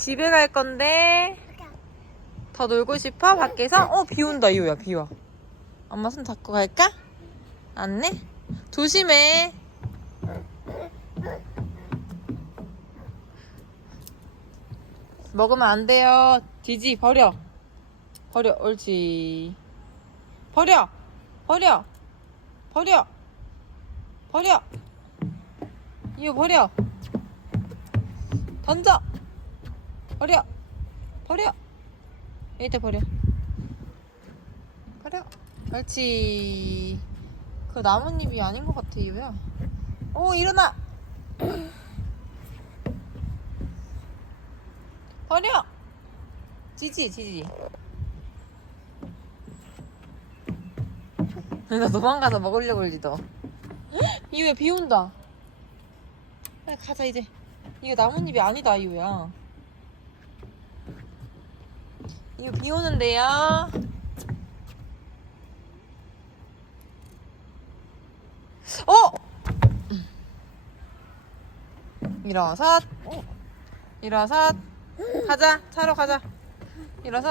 집에 갈 건데 더 놀고 싶어? 밖에서? 어, 비 온다, 이호야, 비 와. 엄마 손 잡고 갈까? 안 내? 조심해. 먹으면 안 돼요. 지지, 버려. 버려, 옳지. 버려! 버려! 버려! 버려! 이거 버려! 던져! 버려! 버려! 여기다 버려. 버려. 옳지. 그 나뭇잎이 아닌 것 같아, 이거야. 오, 일어나! 버려! 지지, 지지. 나 도망가서 먹으려고 그러지, 너. 이유야, 비 온다. 가자, 이제. 이거 나뭇잎이 아니다, 이유야. 이거 비 오는데요. 어! 일어서. 일어서. 가자. 차로 가자. 일어서.